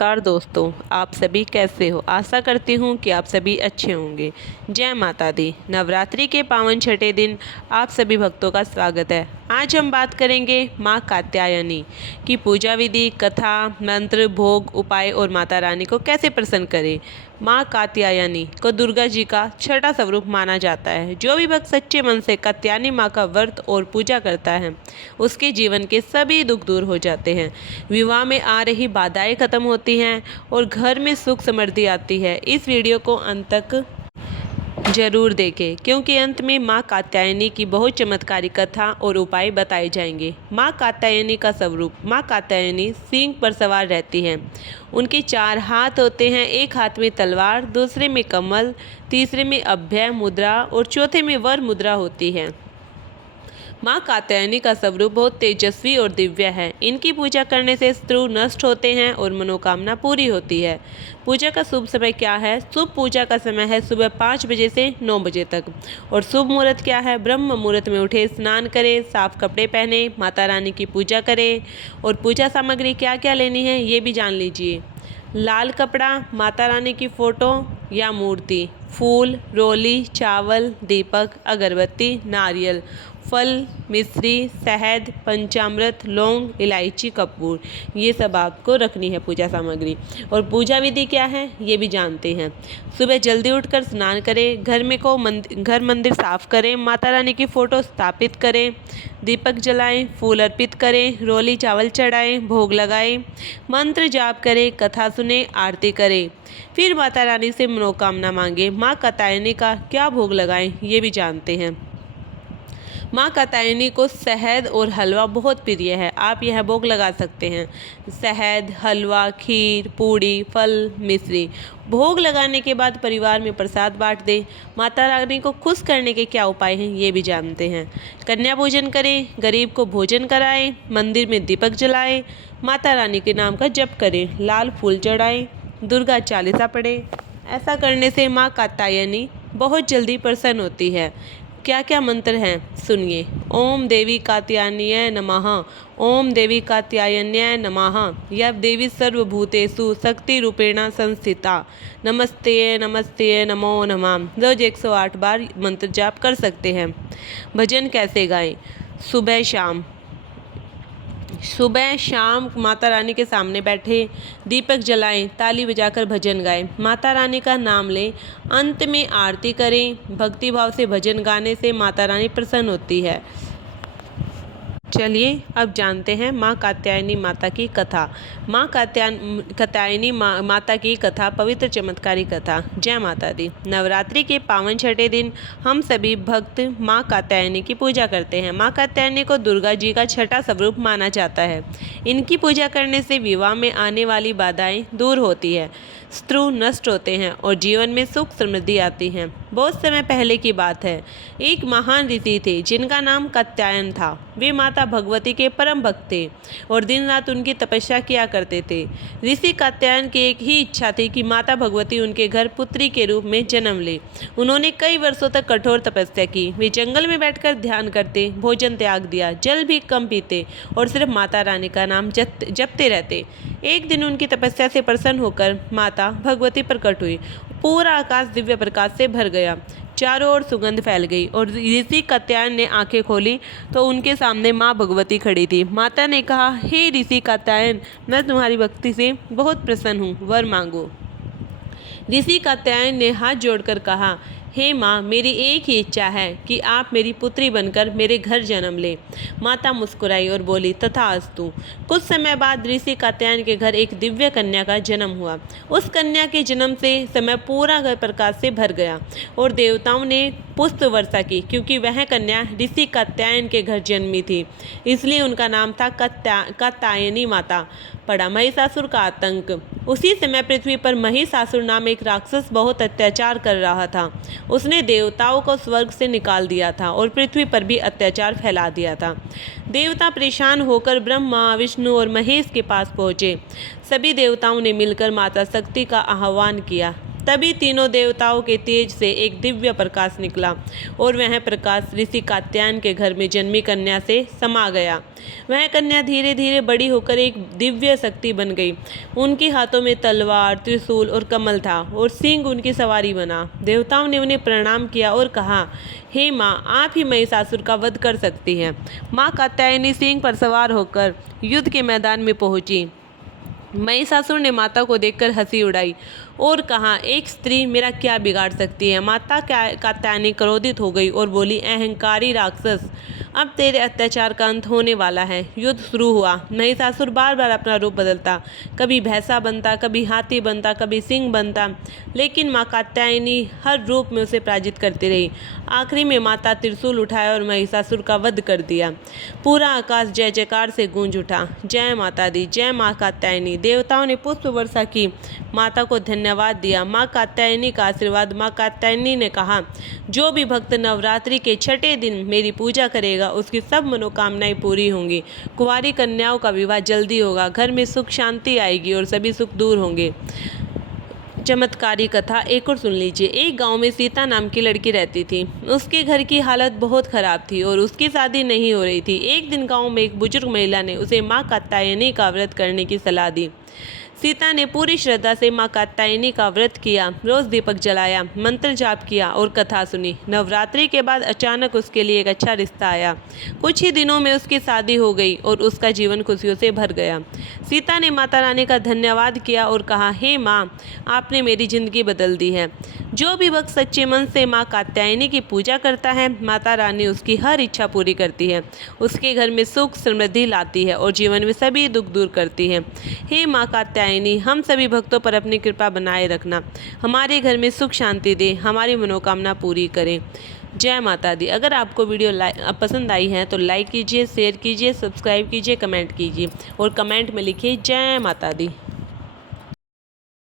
नमस्कार दोस्तों, आप सभी कैसे हो। आशा करती हूँ कि आप सभी अच्छे होंगे। जय माता दी। नवरात्रि के पावन छठे दिन आप सभी भक्तों का स्वागत है। आज हम बात करेंगे माँ कात्यायनी की पूजा विधि, कथा, मंत्र, भोग, उपाय और माता रानी को कैसे प्रसन्न करें। माँ कात्यायनी को दुर्गा जी का छठा स्वरूप माना जाता है। जो भी भक्त सच्चे मन से कात्यायनी माँ का व्रत और पूजा करता है उसके जीवन के सभी दुख दूर हो जाते हैं। विवाह में आ रही बाधाएं खत्म होती हैं और घर में सुख समृद्धि आती है। इस वीडियो को अंत तक जरूर देखें क्योंकि अंत में माँ कात्यायनी की बहुत चमत्कारी कथा और उपाय बताए जाएंगे। माँ कात्यायनी का स्वरूप। माँ कात्यायनी सिंह पर सवार रहती हैं। उनके 4 हाथ होते हैं। एक हाथ में तलवार, दूसरे में कमल, तीसरे में अभय मुद्रा और चौथे में वर मुद्रा होती है। माँ कात्यायनी का स्वरूप बहुत तेजस्वी और दिव्य है। इनकी पूजा करने से शत्रु नष्ट होते हैं और मनोकामना पूरी होती है। पूजा का शुभ समय क्या है। शुभ पूजा का समय है सुबह 5 बजे से 9 बजे तक। और शुभ मुहूर्त क्या है। ब्रह्म मुहूर्त में उठे, स्नान करें, साफ कपड़े पहने, माता रानी की पूजा करें। और पूजा सामग्री क्या क्या लेनी है ये भी जान लीजिए। लाल कपड़ा, माता रानी की फोटो या मूर्ति, फूल, रोली, चावल, दीपक, अगरबत्ती, नारियल, फल, मिश्री, शहद, पंचामृत, लौंग, इलायची, कपूर, ये सब आपको रखनी है पूजा सामग्री। और पूजा विधि क्या है ये भी जानते हैं। सुबह जल्दी उठकर स्नान करें, घर मंदिर साफ करें, माता रानी की फोटो स्थापित करें, दीपक जलाएं, फूल अर्पित करें, रोली चावल चढ़ाएं, भोग लगाएं, मंत्र जाप करें, कथा सुने, आरती करें। फिर माता रानी से मनोकामना मांगे। माँ कात्यायनी का क्या भोग लगाएं ये भी जानते हैं। माँ कात्यायनी को शहद और हलवा बहुत प्रिय है। आप यह भोग लगा सकते हैं। शहद, हलवा, खीर, पूड़ी, फल, मिश्री। भोग लगाने के बाद परिवार में प्रसाद बांट दें। माता रानी को खुश करने के क्या उपाय हैं ये भी जानते हैं। कन्या भोजन करें, गरीब को भोजन कराएं, मंदिर में दीपक जलाएं, माता रानी के नाम का जप करें, लाल फूल चढ़ाएं, दुर्गा चालीसा पढ़ें। ऐसा करने से माँ कात्यायनी बहुत जल्दी प्रसन्न होती है। क्या क्या मंत्र हैं सुनिए। ओम देवी कात्यायन्यै नमः। ओम देवी कात्यायन्यै नमः। यह देवी सर्वभूतेषु शक्ति रूपेण संस्थिता। नमस्ते नमस्ते नमो नमः। रोज 108 बार मंत्र जाप कर सकते हैं। भजन कैसे गाएं। सुबह शाम माता रानी के सामने बैठे, दीपक जलाएं, ताली बजाकर भजन गाएं, माता रानी का नाम लें, अंत में आरती करें। भक्ति भाव से भजन गाने से माता रानी प्रसन्न होती है। चलिए अब जानते हैं माँ कात्यायनी माता की कथा। माँ कात्यायनी माता की कथा पवित्र चमत्कारी कथा। जय माता दी। नवरात्रि के पावन छठे दिन हम सभी भक्त माँ कात्यायनी की पूजा करते हैं। माँ कात्यायनी को दुर्गा जी का छठा स्वरूप माना जाता है। इनकी पूजा करने से विवाह में आने वाली बाधाएं दूर होती है, शत्रु नष्ट होते हैं और जीवन में सुख समृद्धि आती है। बहुत समय पहले की बात है। एक महान ऋषि थे जिनका नाम कात्यायन था। वे माता भगवती के परम भक्त थे और दिन रात उनकी तपस्या किया करते थे। ऋषि कात्यायन की एक ही इच्छा थी कि माता भगवती उनके घर पुत्री के रूप में जन्म ले। उन्होंने कई वर्षों तक कठोर तपस्या की। वे जंगल में बैठकर ध्यान करते, भोजन त्याग दिया, जल भी कम पीते और सिर्फ माता रानी का नाम जपते रहते। एक दिन उनकी तपस्या से प्रसन्न होकर माता भगवती प्रकट हुई। पूरा आकाश दिव्य प्रकाश से भर गया, चारों ओर सुगंध फैल गई और ऋषि कात्यायन ने आंखें खोली तो उनके सामने माँ भगवती खड़ी थी। माता ने कहा, हे ऋषि कात्यायन, मैं तुम्हारी भक्ति से बहुत प्रसन्न हूँ, वर मांगो। ऋषि कात्यायन ने हाथ जोड़कर कहा, हे माँ, मेरी एक ही इच्छा है कि आप मेरी पुत्री बनकर मेरे घर जन्म ले। माता मुस्कुराई और बोली, तथास्तु। कुछ समय बाद ऋषि कात्यायन के घर एक दिव्य कन्या का जन्म हुआ। उस कन्या के जन्म से समय पूरा घर प्रकाश से भर गया और देवताओं ने पुष्प वर्षा की। क्योंकि वह कन्या ऋषि कात्यायन के घर जन्मी थी इसलिए उनका नाम था कात्यायनी माता पड़ा। महिषासुर का आतंक। उसी समय पृथ्वी पर महिषासुर नाम एक राक्षस बहुत अत्याचार कर रहा था। उसने देवताओं को स्वर्ग से निकाल दिया था और पृथ्वी पर भी अत्याचार फैला दिया था। देवता परेशान होकर ब्रह्मा, विष्णु और महेश के पास पहुँचे। सभी देवताओं ने मिलकर माता शक्ति का आह्वान किया। तभी तीनों देवताओं के तेज से एक दिव्य प्रकाश निकला और वह प्रकाश ऋषि कात्यायन के घर में जन्मी कन्या से समा गया। वह कन्या धीरे धीरे बड़ी होकर एक दिव्य शक्ति बन गई। उनके हाथों में तलवार, त्रिशूल और कमल था और सिंह उनकी सवारी बना। देवताओं ने उन्हें प्रणाम किया और कहा, हे माँ, आप ही महिषासुर का वध कर सकती हैं। माँ कात्यायनी सिंह पर सवार होकर युद्ध के मैदान में पहुंची। महिषासुर ने माता को देखकर हंसी उड़ाई और कहा, एक स्त्री मेरा क्या बिगाड़ सकती है। माता कात्यायनी क्रोधित हो गई और बोली, अहंकारी राक्षस, अब तेरे अत्याचार का अंत होने वाला है। युद्ध शुरू हुआ। महिषासुर बार बार अपना रूप बदलता, कभी भैंसा बनता, कभी हाथी बनता, कभी सिंह बनता, लेकिन माँ कात्यायनी हर रूप में उसे पराजित करती रही। आखिरी में माता त्रिशूल उठाया और महिषासुर का वध कर दिया। पूरा आकाश जय जयकार से गूंज उठा। जय माता दी, जय माँ कात्यायनी। देवताओं ने पुष्प वर्षा की, माता को धन्यवाद दिया। माँ कात्यायनी का आशीर्वाद। माँ कात्यायनी ने कहा, जो भी भक्त नवरात्रि के छठे दिन मेरी पूजा करेगा उसकी सब मनोकामनाएं पूरी होंगी। कुंवारी कन्याओं का विवाह जल्दी होगा, घर में सुख शांति आएगी और सभी सुख दूर होंगे। चमत्कारी कथा एक और सुन लीजिए। एक गांव में सीता नाम की लड़की रहती थी। उसके घर की हालत बहुत खराब थी और उसकी शादी नहीं हो रही थी। एक दिन गांव में एक बुजुर्ग महिला ने उसे माँ कात्यायनी का व्रत करने की सलाह दी। सीता ने पूरी श्रद्धा से माँ कात्यायनी का व्रत किया, रोज दीपक जलाया, मंत्र जाप किया और कथा सुनी। नवरात्रि के बाद अचानक उसके लिए एक अच्छा रिश्ता आया। कुछ ही दिनों में उसकी शादी हो गई और उसका जीवन खुशियों से भर गया। सीता ने माता रानी का धन्यवाद किया और कहा, हे माँ, आपने मेरी जिंदगी बदल दी है। जो भी भक्त सच्चे मन से माँ कात्यायनी की पूजा करता है, माता रानी उसकी हर इच्छा पूरी करती है, उसके घर में सुख समृद्धि लाती है और जीवन में सभी दुख दूर करती है। हे माँ कात्यायनी, हम सभी भक्तों पर अपनी कृपा बनाए रखना, हमारे घर में सुख शांति दे, हमारी मनोकामना पूरी करें। जय माता दी। अगर आपको वीडियो पसंद आई है तो लाइक कीजिए, शेयर कीजिए, सब्सक्राइब कीजिए, कमेंट कीजिए और कमेंट में लिखिए जय माता दी।